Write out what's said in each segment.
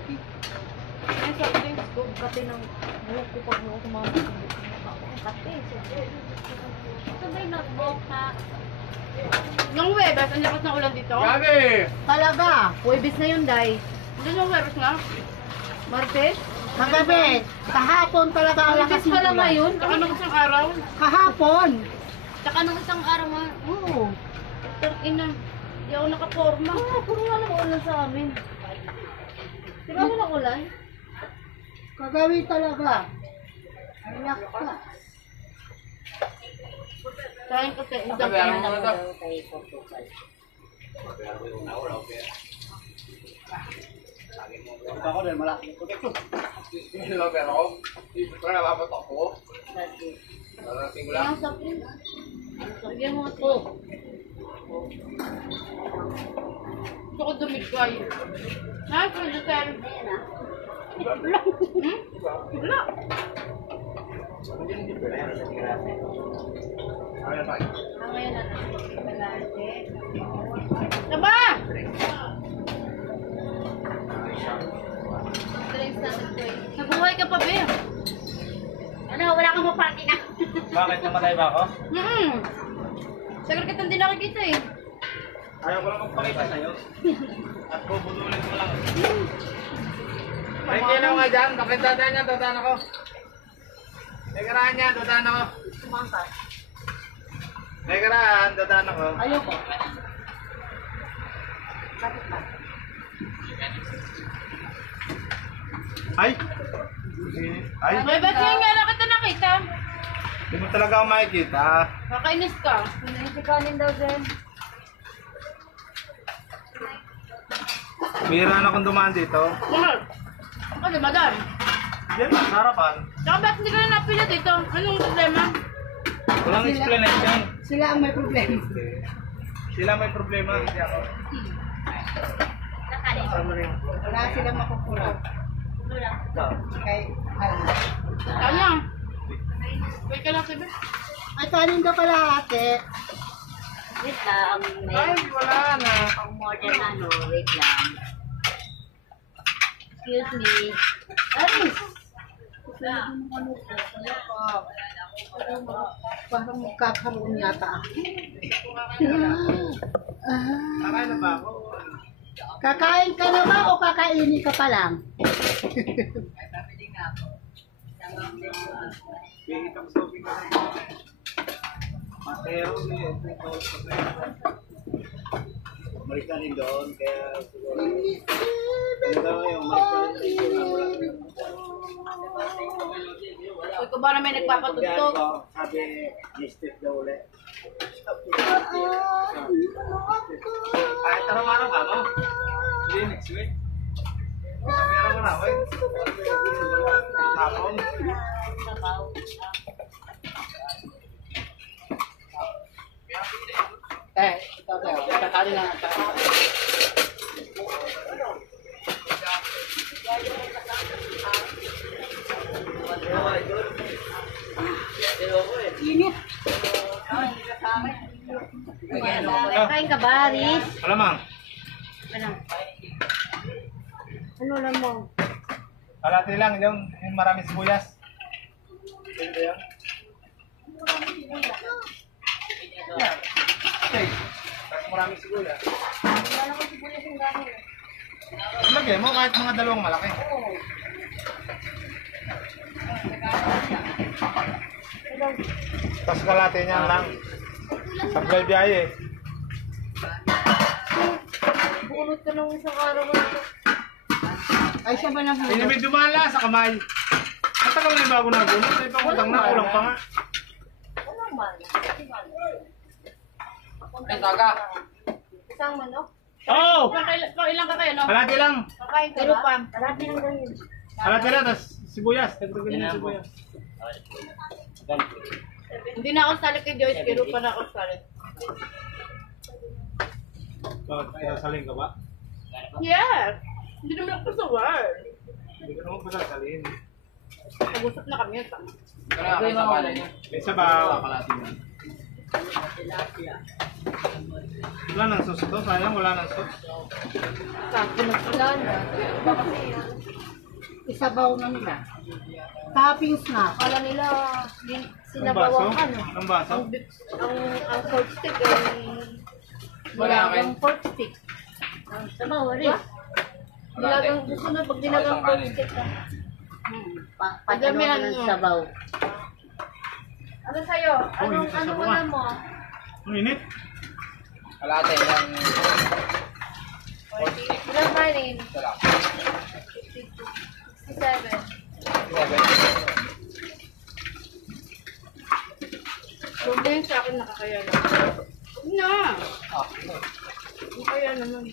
Ay, sa drinks ko, kati ng buhok ko pag buhok ko mga kati. Sabay na buhok na. Yung Webes, ang lakas ng ulan dito? Gabi! Talaga? Webes na yun, Day. Hindi yung Webes nga? Martes? Kagabi, kahapon talaga ang lakas Webes ng pala ulan. ngayon? Tsaka nung isang araw? Kahapon. Tsaka nung isang araw nga? Oo. Ina, hindi ako nakaporma. Puro nga lang ulan sa amin. Di ba walang ulan? Kagabi talaga. Ang lakas. Sayang kasi, isang Kabayaran mo na ito. Ako din, malaki. Hindi lang pero ako. Hindi ko na napapatok ko. Narating ko lang. Ang sapin. Lagyan mo ito. Gusto ko dumigay. Nice, Rosel. Wala. Wala. Ano ba? Ngayon na natin. Taba! Nabuhay ka pa, Be. Ano, wala kang maparty na. Bakit namatay ba ako? Sagar kita hindi nakikita eh. Ayaw ko lang magpakita sa'yo. At bubudulin ko lang. May kinaw nga dyan. Bakit dadaan niya? Dadaan ako. May karaan niya. Dadaan ako. May karaan. Dadaan ako. Ayoko. Ay! Ay! May ba't ngayon nga na kita nakita? Hindi mo talaga ako makikita. Nakainis ka. Hindi si kanin daw din. Bihira na akong dumaan dito. Mahal. Ano, madam? Diyan lang, sa harapan. Saka ba't hindi ka na napila dito? Anong problema? Walang explanation. Sila ang may problema. Sila may problema, hindi ako. Wala silang makukulang. Kay, Ano? Wait ka lang, Sebe. ay, kanin daw pala ate. Wait lang, Ay, wala na. pang more than ano, wait lang. Excuse me. Ay! Parang magkakaroon yata ako. Kakain na ba ako? Kakain ka na ba o kakainin ka pa lang? Bihita mo sa ubi ka na. Mateo, balik ka rin doon, kaya siguro. Ano daw yung Uy, ko ba na may nagpapatugtog? Sabi, ni-step daw ulit. Kahit araw-araw ka, no? Hindi, next week. Sabi araw mo na, wait. Tapon. Ito, kakain na. Init. Kain ka ba, Riz? Alamang, Ano? Ano lang mo? kalati lang, yung maraming sibuyas. Pwede ba yan? Okay. Tapos maraming sibuyas. Lagay mo kahit mga dalawang malaki. Tapos kalate niya lang. Sablay biyahe. Bunot ka nung isang araw mo. Ay, siya ba nang Hindi may dumala sa kamay. Matagal na yung bago na gulot. May pangutang na, kulang pa nga. Walang man. Ay, taga. Isang manok? Oh! Ilang ka kayo, no? Kalate lang. Kakain ka ba? Marami lang ganyan. Kalate lang, tapos sibuyas. Tagdagan yung sibuyas. Hindi na ako salit kay Joyce, pero pa na ako salit. Sasalin ka ba? Yes! Hindi naman ako sa world. Hindi ka naman pasasalin. Nag-usap na kami. May sabaw. Tilapia. Wala nang sauce to, sayang wala nang sauce. Sabi ng ulan. Isabaw na nila. Toppings na. Kala nila, Ang sinabawang baso? ano. Ang baso? Ang pork stick ay nilagang pork stick. Sabaw, rin. Nilagang gusto na pag nilagang pork stick. Patalo Damihan ng mo. sabaw. Ano sa'yo? Anong Uy, ano sasabaw mo? Ang init. Kalate yan. Ilang kanin? Ito lang. 67. 7. Kung din sa akin nakakaya na. Na! Nakakaya naman.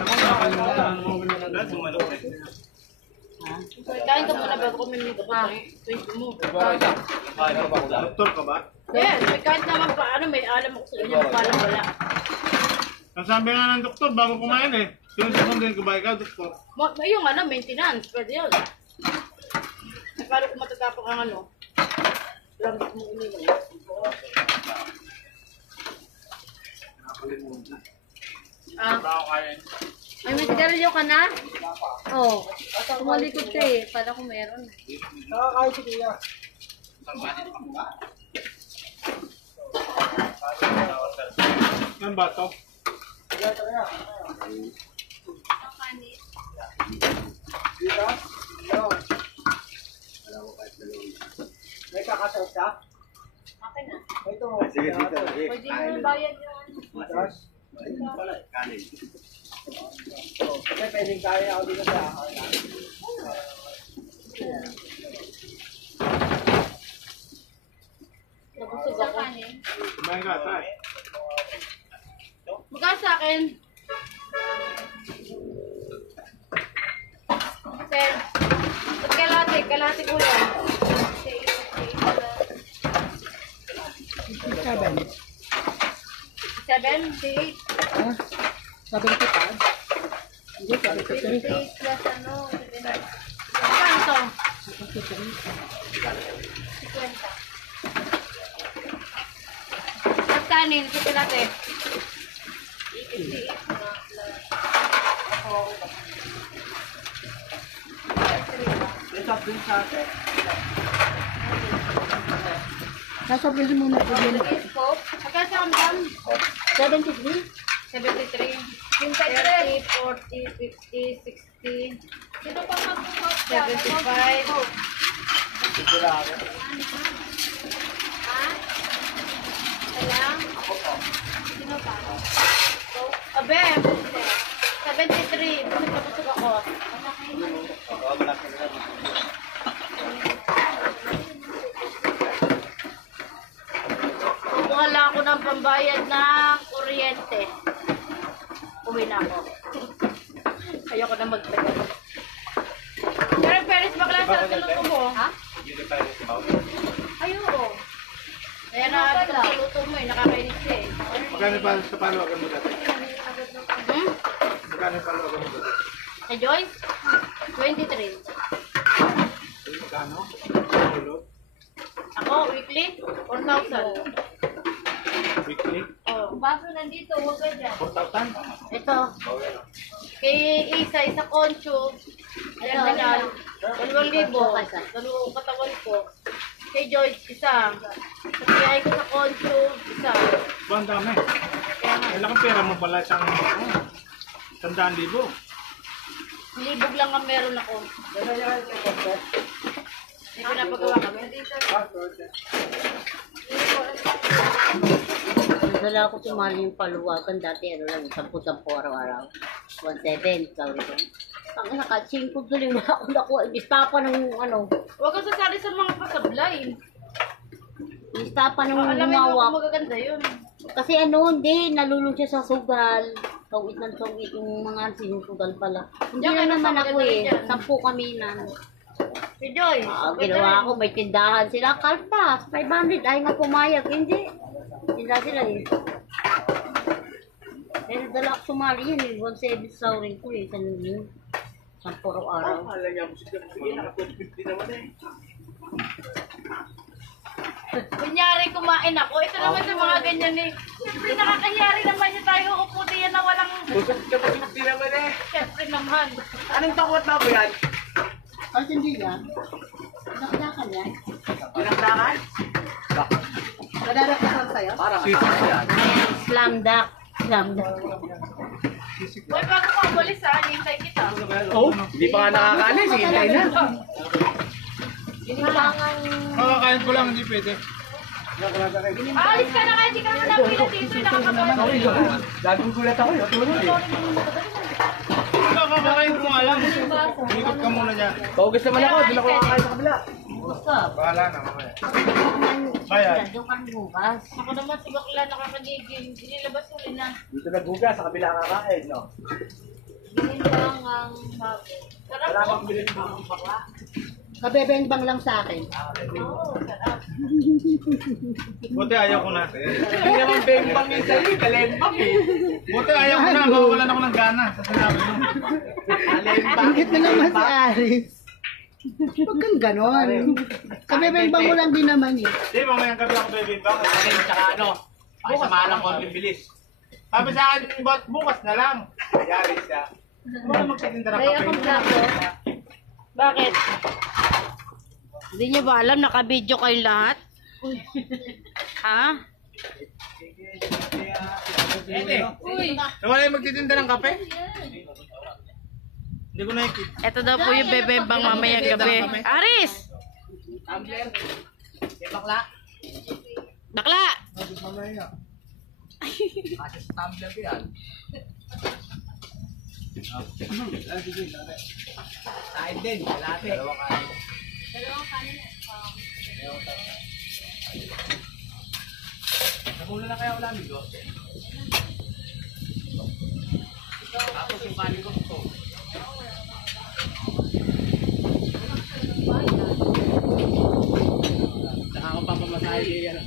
Nakalimutan mo agad, sumalok eh. Kain ka muna bago kami nito. Ito mo. Doktor ka ba? Yes, may kahit naman pa, ano, may alam ako sa inyo, parang wala. Ang sabi nga ng doktor, bago kumain eh. Sinusundin ko ba ikaw, doktor? Yung ano, maintenance, pwede yun. Para kung matatapang ang ano, lambot mo uminom. Baka kain. Ay, may sigarilyo ka na? Oo. Tumalikod ka eh. Para kung meron. Nakakain si Kuya. Ang bato? May kakasot ka? Okay na. Ito. Sige, dito. Sige. Pwede mo bayad yung ano. Kasi pwedeng kaya ako dito sa Nabusog ako. Kumain ka, tay. Magkano sa akin? Ten. Ba't kalate? Kalate ko lang. 7. 7? 8? Ah, 75? Hindi, 73. 8 plus ano? Magkano to? 50. At kanin, sa kalate. 88 na plus. Isap din sa akin. Sasabihin mo na po yun. Lagay scope. Magkano sa kamdam? 73? 73. 30, 40, 50, 60. Sino pa mag-scope dyan? 75. Ha? Alam? Sino pa? Abe, 73. Busog ako. Kumuha lang ako ng pambayad ng kuryente. Uwi na ako. Ayoko na magtagal. Pero Peris, bakla sa luto mo? Ha? Ay, oo. Kaya na sa luto mo eh, nakakainis eh. Magkano pa sa palawagan mo dati? Hmm? Magkano pa palawagan mo dati? Sa Joyce? 23. Magkano? Ulo? Ako, weekly? 4,000. Weekly? Oh. Baso nandito, huwag ka dyan. 4,000? Ito. Kay isa concho. Ayan, halal. 2,000. Dalawang katawan ko. Kay Joyce, isa. Sa kiyay ko sa concho, isa. Ba, ang dami. Kaya nga, Kailangan pera mo pala isang 100,000. libog lang ang meron ako. May pinapagawa kami. Nadala ako sumali yung paluwagan dati, ano lang, 10-10 araw-araw. 1.7, sorry ko. Ang naka, 5 tuloy na ako nakuha. Istapa ng ano, Huwag kang sasali sa mga pasablay. istapa ng Alam mo humawak. kung magaganda yun. Kasi ano, hindi, nalulong siya sa sugal. Tawid ng tawid, yung mga sinusugal pala. Hindi Diyan, na kaya naman nasa ako maganda eh. rin yan. 10 kami na. Si Joyce. Ginawa ko, may tindahan sila. Kalpas, 500, ay nga pumayag. Hindi. Tinda sila eh. Pero dala ko sumali yun eh. 1.7 sa rin ko eh. Sa ninyo. 10 araw. Alam niya, sige, nakatulog 50 naman eh. Kunyari kumain ako, ito naman sa mga ganyan eh. Siyempre nakakayari naman yung tayo upo diyan na walang... Hindi naman eh. Siyempre naman. Anong takot na ba yan? Kahit hindi yan. Nakadakan yan. Dinakdakan? Nadadakasan sa'yo. Parang sisig yan. Ayan, slam duck. Slam duck. Uy, bago ka umalis ha, hintay kita. Oh, hindi pa nga nakakalis. Hintay na. Kailangan... Makakain ko lang, hindi pwede. Alis ka na kasi ka naman napila dito yung nakakapagod. Laging gulat ako yun. Tulog eh. Kakakain ko nga lang. Ikot ka muna niya. Paugas naman ako. Doon ako kakain sa kabila. Gusto. Bahala na mamaya. Bayad. Doon ka bukas. Ako naman si bakla nakakagigil. Nilabas uli na. Dito nagbuga sa kabila kakain, no? Ganyan lang ang bago. Sarap Wala po. kang bilhin ng bakla. Kabebengbang lang sa akin. Oo, sarap. Buti ayaw ko na. Hindi naman bembang yun sa'yo. Kalembang eh. Buti ayaw ko na. Mawawalan ako ng gana sa sinabi mo. Kalembang. Ingit na naman si Aris. Huwag kang ganon. Kabebengbang mo lang din naman eh. Hindi, mamayang gabi ako bebembang. Kanin, tsaka ano. Ay, samalang konting bilis. Sabi sa akin, bukas na lang. Yari siya. Wala magtitinda ng Kaya kape. akong plato. Bakit? Hindi niyo ba alam, naka-video kayong lahat? Ha? Uy! Wala yung magtitinda ng kape? Hindi ko nakikita. Ito daw po yung bebembang mamayang gabi. Aris! Bakla. Bakla! Kasi sa tumbler ko yan. Kain din. Kalate. Dalawang kain. Nagula na kaya ulam ito? Tapos yung kanin ko ito. Saka ako papamasahe yan.